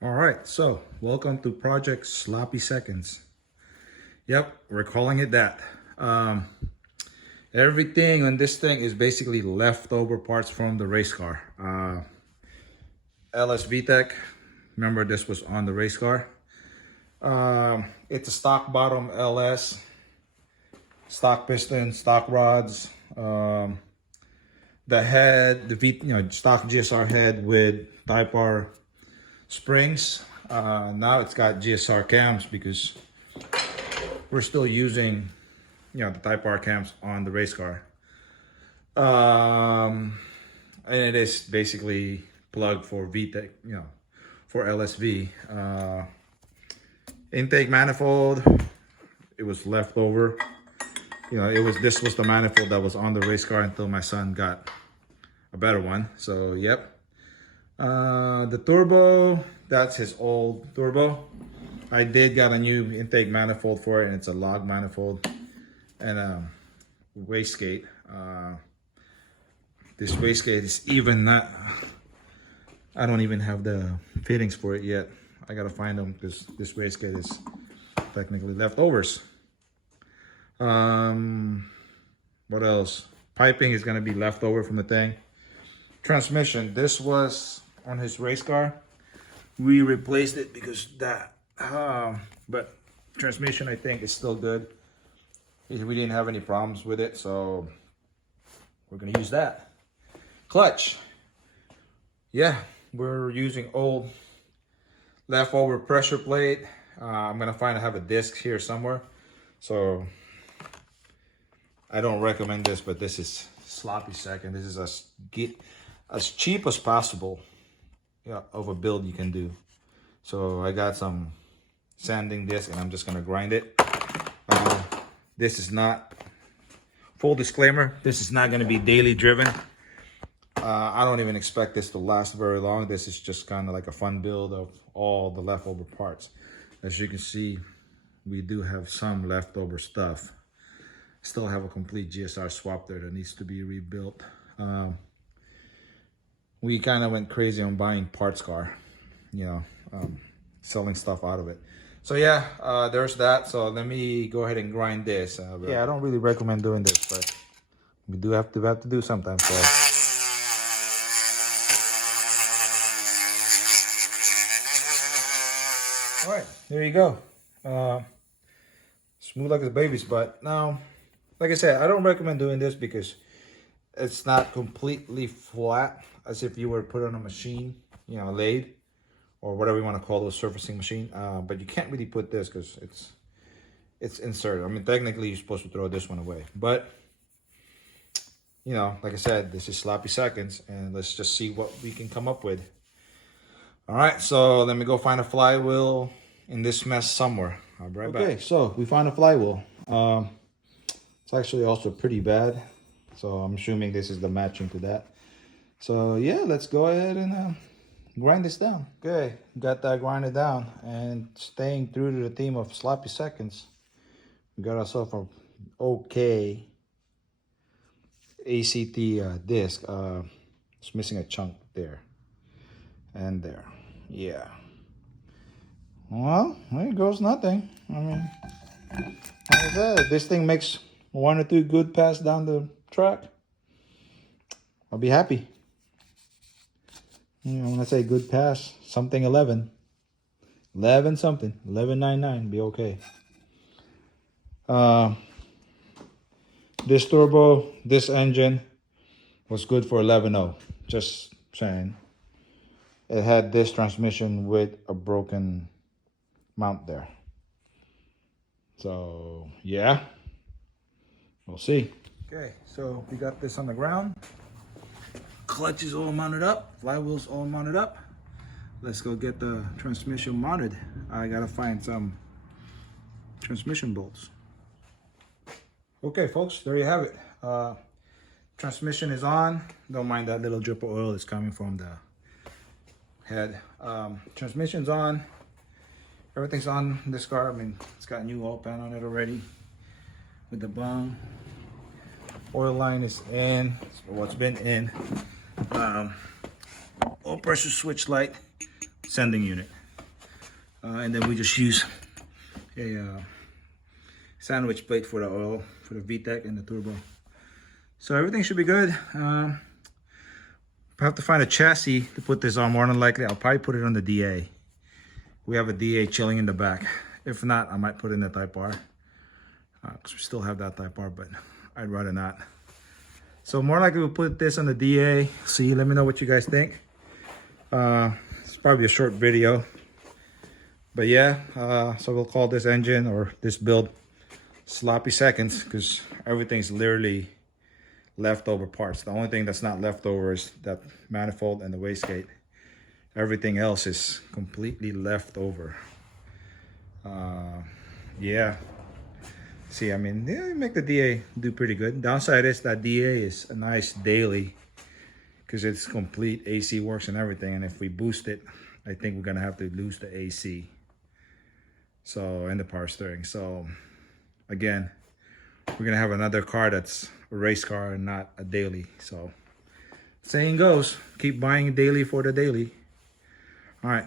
All right, so welcome to Project Sloppy Seconds. Yep, we're calling it that. Everything on this thing is basically leftover parts from the race car. LSVtec, remember this was on the race car. It's a stock bottom LS, stock piston, stock rods, the head, stock GSR head with Type R springs. Now it's got GSR cams because we're still using the Type R cams on the race car. And it is basically plugged for VTEC, for LSV. Intake manifold, it was left over. This was the manifold that was on the race car until my son got a better one. So yep. The turbo, that's his old turbo. I did got a new intake manifold for it, and it's a log manifold and a wastegate. This wastegate is even not, I don't even have the fittings for it yet. I gotta find them because this wastegate is technically leftovers. What else? Piping is gonna be leftover from the thing. Transmission, this was on his race car. We replaced it because that, but transmission I think is still good. We didn't have any problems with it, so we're gonna use that. Clutch, yeah, we're using old leftover pressure plate. I'm gonna I have a disc here somewhere, so I don't recommend this, but this is sloppy second. This is as cheap as possible of a build you can do. So I got some sanding disc and I'm just gonna grind it. This is not, full disclaimer, this is not gonna be daily driven. I don't even expect this to last very long. This is just kind of like a fun build of all the leftover parts. As you can see, we do have some leftover stuff. Still have a complete GSR swap there that needs to be rebuilt. We kind of went crazy on buying parts car, selling stuff out of it. So yeah, there's that. So let me go ahead and grind this. Yeah, I don't really recommend doing this, but we do have to do sometimes. So. All right, there you go. Smooth like a baby's butt. Now, like I said, I don't recommend doing this because it's not completely flat as if you were to put on a machine, a lathe or whatever you want to call those surfacing machine. But you can't really put this because it's inserted. I mean, technically you're supposed to throw this one away, but like I said, this is sloppy seconds, and let's just see what we can come up with. All right, so let me go find a flywheel in this mess somewhere. I'll be right back. Okay, so we found a flywheel. It's actually also pretty bad, so I'm assuming this is the matching to that. So yeah, let's go ahead and grind this down. Okay, got that grinded down, and staying true to the theme of sloppy seconds, we got ourselves a okay ACT disc. It's missing a chunk there and there. Yeah. Well, there goes nothing. I mean, like I said, if this thing makes 1 or 2 good passes down the track, I'll be happy. When I say good pass, something 11 something, 11.99, be okay. This turbo, this engine was good for 11.0. Just saying. It had this transmission with a broken mount there. So yeah, we'll see. Okay, so we got this on the ground. Clutch is all mounted up, flywheel's all mounted up. Let's go get the transmission mounted. I gotta find some transmission bolts. Okay folks, there you have it. Transmission is on. Don't mind that little drip of oil that's coming from the head. Transmission's on. Everything's on this car. I mean, it's got a new oil pan on it already with the bung. Oil line is in, or what's been in. Oil pressure switch light, sending unit. And then we just use a sandwich plate for the oil, for the VTEC and the turbo. So everything should be good. I have to find a chassis to put this on. More than likely, I'll probably put it on the DA. We have a DA chilling in the back. If not, I might put in the Type R. Because we still have that Type R, but I'd rather not. So more likely we'll put this on the DA. See, let me know what you guys think. It's probably a short video. But yeah, so we'll call this engine or this build sloppy seconds, because everything's literally leftover parts. The only thing that's not leftover is that manifold and the wastegate. Everything else is completely leftover. Yeah. See, I mean, they make the DA do pretty good. Downside is that DA is a nice daily, because it's complete AC works and everything. And if we boost it, I think we're gonna have to lose the AC. So, and the power steering. So again, we're gonna have another car that's a race car and not a daily. So saying goes, keep buying daily for the daily. All right.